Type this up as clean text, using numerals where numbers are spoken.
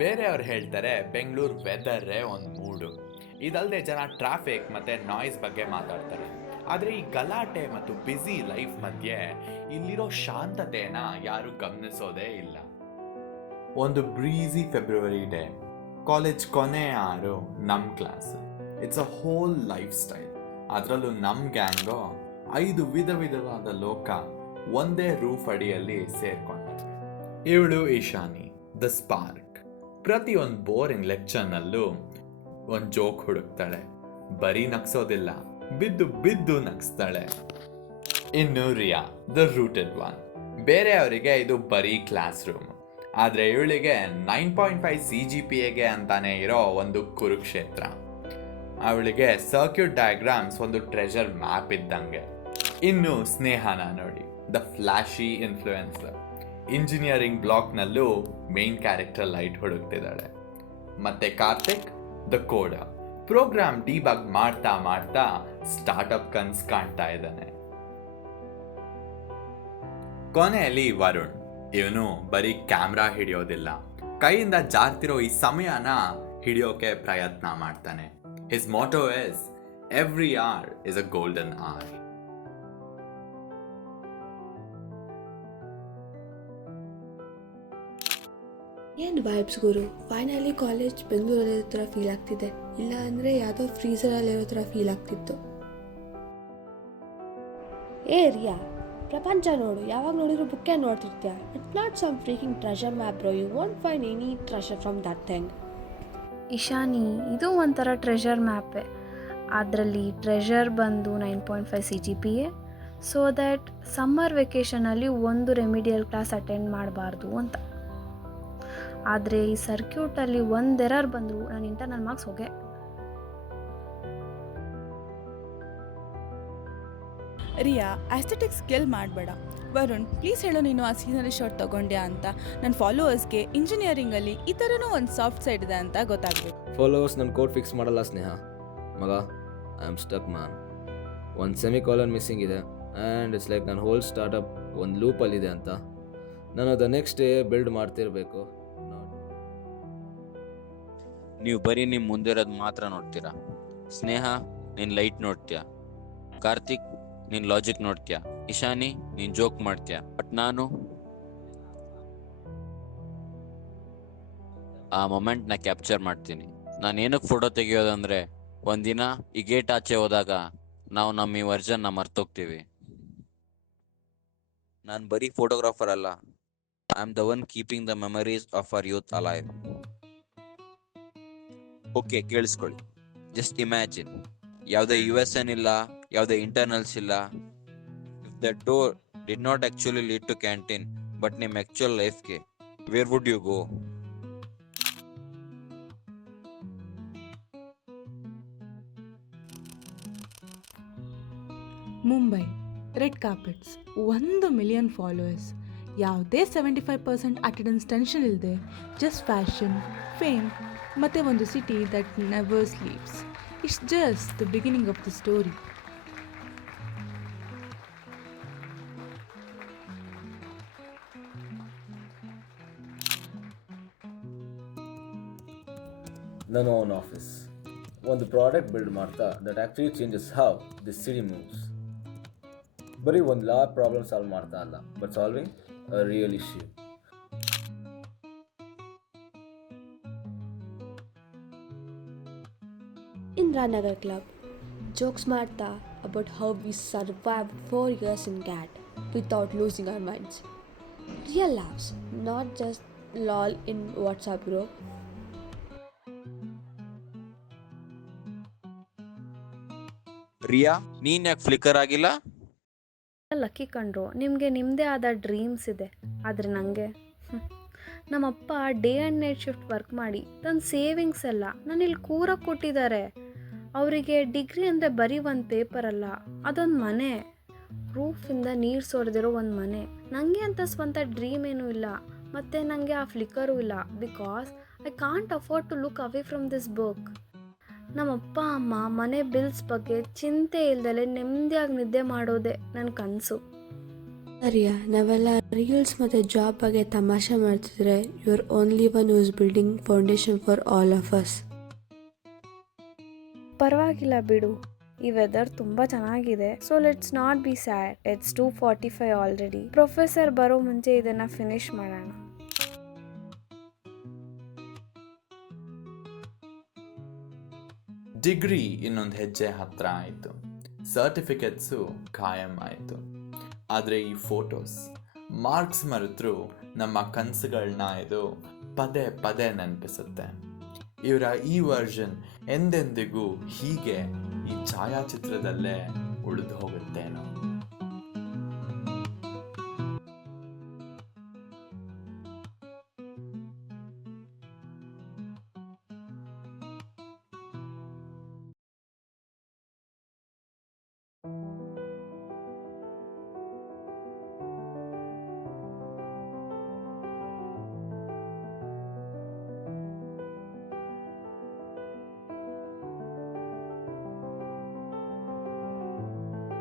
ಬೇರೆಯವ್ರು ಹೇಳ್ತಾರೆ ಬೆಂಗಳೂರು ವೆದರ್ರೇ ಒಂದು ಮೂಡು. ಇದಲ್ಲದೆ ಜನ ಟ್ರಾಫಿಕ್ ಮತ್ತು ನಾಯ್ಸ್ ಬಗ್ಗೆ ಮಾತಾಡ್ತಾರೆ. ಆದರೆ ಈ ಗಲಾಟೆ ಮತ್ತು ಬ್ಯುಸಿ ಲೈಫ್ ಮಧ್ಯೆ ಇಲ್ಲಿರೋ ಶಾಂತತೆನ ಯಾರು ಗಮನಿಸೋದೇ ಇಲ್ಲ. ಒಂದು ಬ್ರೀಸಿ ಫೆಬ್ರವರಿ ಡೇ, ಕಾಲೇಜ್ ಕೊನೆ 6, ನಮ್ಮ class. It's a whole life style. ಅದರಲ್ಲೂ ನಮ್ಮ ಗ್ಯಾಂಗು 5 ವಿಧವಾದ ಲೋಕ ಒಂದೇ ರೂಫ್ ಅಡಿಯಲ್ಲಿ ಸೇರ್ಕೊಂಡಿವೆ. ಇವಳು ಇಶಾನಿ, ದ ಸ್ಪಾರ್ಕ್. ಪ್ರತಿಯೊಂದು ಬೋರಿಂಗ್ ಲೆಕ್ಚರ್ನಲ್ಲೂ ಒಂದು ಜೋಕ್ ಹುಡುಕ್ತಾಳೆ. ಬರೀ ನಗ್ಸೋದಿಲ್ಲ, ಬಿದ್ದು ಬಿದ್ದು ನಗ್ಸ್ತಾಳೆ. ಇನ್ನು ರಿಯಾ, ದ ರೂಟೆಡ್ ಒನ್. ಬೇರೆಯವರಿಗೆ ಇದು ಬರೀ ಕ್ಲಾಸ್ ರೂಮ್, ಆದರೆ ಇವಳಿಗೆ 9.5 CGPAಗೆ ಅಂತಾನೆ ಇರೋ ಒಂದು ಕುರುಕ್ಷೇತ್ರ. ಅವಳಿಗೆ ಸರ್ಕ್ಯೂಟ್ ಡಯಾಗ್ರಾಮ್ಸ್ ಒಂದು ಟ್ರೆಷರ್ ಮ್ಯಾಪ್ ಇದ್ದಂಗೆ. ಇನ್ನು ಸ್ನೇಹನ ನೋಡಿ, ದ ಫ್ಲಾಶಿ ಇನ್ಫ್ಲೂಯೆನ್ಸರ್. ಇಂಜಿನಿಯರಿಂಗ್ ಬ್ಲಾಕ್ನಲ್ಲೂ ಮೇನ್ ಕ್ಯಾರೆಕ್ಟರ್ ಲೈಟ್ ಹುಡುಕ್ತಿದ್ದಾಳೆ. ಮತ್ತೆ Karthik, the coder. Program debug ಮಾಡ್ತಾ ಮಾಡ್ತಾ ಸ್ಟಾರ್ಟ್ಅಪ್ ಕನ್ಸ್ ಕಾಣ್ತಾ ಇದ್ದಾನೆ. ಕೊನೆಯಲ್ಲಿ ವರುಣ್. ಇವನು ಬರೀ ಕ್ಯಾಮ್ರಾ ಹಿಡಿಯೋದಿಲ್ಲ, ಕೈಯಿಂದ ಜಾರ್ತಿರೋ ಈ ಸಮಯನ ಹಿಡಿಯೋಕೆ ಪ್ರಯತ್ನ ಮಾಡ್ತಾನೆ. His motto is every hour is a golden hour. ಏನು ವೈಬ್ಸ್ ಗುರು, ಫೈನಲಿ ಕಾಲೇಜ್ ಬೆಂಗಳೂರಲ್ಲಿರೋ ಥರ ಫೀಲ್ ಆಗ್ತಿದೆ. ಇಲ್ಲ ಅಂದರೆ ಯಾವುದೋ ಫ್ರೀಸರಲ್ಲಿರೋ ಥರ ಫೀಲ್ ಆಗ್ತಿತ್ತು. ರಿಯಾ, ಪ್ರಪಂಚ ನೋಡು, ಯಾವಾಗ ನೋಡಿದ್ರು ಬುಕ್ಕೇ ನೋಡ್ತಿರ್ತೀಯ. It's not some freaking treasure map bro, you won't find any treasure from that thing. Ishani, ಇದು ಒಂಥರ ಟ್ರೆಷರ್ ಮ್ಯಾಪೇ. ಅದರಲ್ಲಿ ಟ್ರೆಷರ್ ಬಂದು 9.5 CGPA, ಸೊ ದ್ಯಾಟ್ ಸಮ್ಮರ್ ವೆಕೇಷನಲ್ಲಿ ಒಂದು ರೆಮಿಡಿಯಲ್ ಕ್ಲಾಸ್ ಅಟೆಂಡ್ ಮಾಡಬಾರ್ದು ಅಂತ. ಆದರೆ ಈ ಸರ್ಕ್ಯೂಟಲ್ಲಿ ಒಂದು ಎರರ್ ಬಂದರು ನನ್ನ ಇಂಟರ್ನಲ್ ಮಾರ್ಕ್ಸ್ ಹೋಗೆ. ರಿಯಾ, ಆಸ್ಥೆಟಿಕ್ಸ್ ಸ್ಕಿಲ್ ಮಾಡಬೇಡ. ವರುಣ್, ಪ್ಲೀಸ್ ಹೇಳು, ನೀನು ಆ ಸೀನರಿ ಶಾಟ್ ತೊಗೊಂಡ್ಯಾ ಅಂತ. ನನ್ನ ಫಾಲೋವರ್ಸ್ಗೆ ಇಂಜಿನಿಯರಿಂಗಲ್ಲಿ ಈ ಥರನೂ ಒಂದು ಸಾಫ್ಟ್ ಸೈಡ್ ಇದೆ ಅಂತ ಗೊತ್ತಾಗಬೇಕು. ಫಾಲೋವರ್ಸ್ ನನ್ನ ಕೋಡ್ ಫಿಕ್ಸ್ ಮಾಡಲ್ಲ ಸ್ನೇಹ. ಮಗ, ಐ ಆಮ್ ಸ್ಟಕ್ ಮ್ಯಾನ್. ಒಂದು ಸೆಮಿಕಾಲನ್ ಮಿಸ್ಸಿಂಗ್ ಇದೆ ಆ್ಯಂಡ್ ಇಟ್ಸ್ ಲೈಕ್ ನನ್ನ ಹೋಲ್ ಸ್ಟಾರ್ಟಪ್ ಒಂದು ಲೂಪಲ್ಲಿದೆ ಅಂತ. ನಾನು ದ ನೆಕ್ಸ್ಟ್ ಡೇ ಬಿಲ್ಡ್ ಮಾಡ್ತಿರಬೇಕು. ನೀವು ಬರೀ ನಿಮ್ಮ ಮುಂದಿರೋದು ಮಾತ್ರ ನೋಡ್ತೀರಾ. ಸ್ನೇಹ, ನೀನು ಲೈಟ್ ನೋಡ್ತೀಯ. ಕಾರ್ತಿಕ್, ನೀನು ಲಾಜಿಕ್ ನೋಡ್ತೀಯ. ಇಶಾನಿ, ನೀನು ಜೋಕ್ ಮಾಡ್ತೀಯ. ಬಟ್ ನಾನು ಆ ಮೊಮೆಂಟ್ನ ಕ್ಯಾಪ್ಚರ್ ಮಾಡ್ತೀನಿ. ನಾನು ಏನಕ್ಕೆ ಫೋಟೋ ತೆಗಿಯೋದಂದ್ರೆ, ಒಂದಿನ ಈ ಗೇಟ್ ಆಚೆ ಹೋದಾಗ ನಾವು ನಮ್ಮ ಈ ವರ್ಜನ್ನ ಮರ್ತೋಗ್ತೀವಿ. ನಾನು ಬರೀ ಫೋಟೋಗ್ರಾಫರ್ ಅಲ್ಲ, I am the one keeping the memories of our youth alive. Okay, ಕೇಳಿಸ್ಕೊಳ್ಳಿ. ಜಸ್ಟ್ ಇಮ್ಯಾಜಿನ್, ಯಾವುದೇ USN ಇಲ್ಲ, ಯಾವುದೇ ಇಂಟರ್ನಲ್ಸ್ ಇಲ್ಲ. If the door did not actually lead to canteen, but ನಿಮ್ಮ ಆಕ್ಚುಯಲ್ ಲೈಫ್ಗೆ, where would you go? Mumbai, red carpets, 1 million followers, ಯಾವುದೇ 75% attendance tension ಇಲ್ಲದೆ, just fashion, fame ಮತ್ತು ಒಂದು city that never sleeps. It's just the beginning of the story. ನಾನು on office ಒಂದು product build ಮಾಡ್ತಾ that actually changes how this city moves. ಬರೀ ಒಂದು problem solve ಮಾಡ್ತಾ ಅಲ್ಲ, but solving a real issue. Indiranagar club, jokes ಮಾಡ್ತಾ about how we survive 4 years in GAT without losing our minds. Real laughs, not just lol in WhatsApp group. ರಿಯಾ, ನೀನ್ ಯಾಕೆ flicker ಆಗಿಲ್ಲ? Lucky ಕಂಡ್ರು, ನಿಮಗೆ ನಿಮ್ಮದೇ ಆದ ಡ್ರೀಮ್ಸ್ ಇದೆ. ಆದರೆ ನನಗೆ ನಮ್ಮಪ್ಪ day and night shift work ಮಾಡಿ ತನ್ನ ಸೇವಿಂಗ್ಸ್ ಎಲ್ಲ ನಾನು ಇಲ್ಲಿ ಕೂರಕ್ಕೆ ಕೊಟ್ಟಿದ್ದಾರೆ. ಅವರಿಗೆ ಡಿಗ್ರಿ ಅಂದರೆ ಬರೀ ಒಂದು ಪೇಪರ್ ಅಲ್ಲ, ಅದೊಂದು ಮನೆ, ರೂಫಿಂದ ನೀರು ಸೋರ್ದಿರೋ ಒಂದು ಮನೆ. ನನಗೆ ಅಂತ ಸ್ವಂತ ಡ್ರೀಮ್ ಏನೂ ಇಲ್ಲ, ಮತ್ತು ನನಗೆ ಆ ಫ್ಲಿಕ್ಕರೂ ಇಲ್ಲ. Because I can't afford to look away from this book. ನಮ್ಮಪ್ಪ ಅಮ್ಮ ಮನೆ ಬಿಲ್ಸ್ ಬಗ್ಗೆ ಚಿಂತೆ ಇಲ್ದಲೆ ನೆಮ್ಮದಿಯಾಗಿ ನಿದ್ದೆ ಮಾಡೋದೆ ನನ್ನ ಕನಸು. ಸರಿಯಾ, ನಾವೆಲ್ಲ ರೀಲ್ಸ್ ಮತ್ತು ಜಾಬ್ ಬಗ್ಗೆ ತಮಾಷೆ ಮಾಡ್ತಿದ್ರೆ you are only one who is building foundation for all of us. ಪರವಾಗಿಲ್ಲ ಬಿಡು, ಈ ವೆದರ್ ತುಂಬ ಚೆನ್ನಾಗಿದೆ. So let's not be sad. It's 2:45 already. Professor ಬರೋ ಮುಂಚೆ ಇದನ್ನು ಫಿನಿಶ್ ಮಾಡೋಣ. ಡಿಗ್ರಿ ಇನ್ನೊಂದು ಹೆಜ್ಜೆ ಹತ್ರ ಆಯಿತು, ಸರ್ಟಿಫಿಕೇಟ್ಸು ಖಾಯಂ ಆಯಿತು. ಆದರೆ ಈ ಫೋಟೋಸ್, ಮಾರ್ಕ್ಸ್ ಮರೆತರೂ ನಮ್ಮ ಕನಸುಗಳನ್ನ ಇದು ಪದೇ ಪದೇ ನೆನಪಿಸುತ್ತೆ. ಇವರ ಈ ವರ್ಷನ್ ಎಂದೆಂದಿಗೂ ಹೀಗೆ ಈ ಛಾಯಾಚಿತ್ರದಲ್ಲೇ ಉಳಿದು ಹೋಗುತ್ತೇನೋ.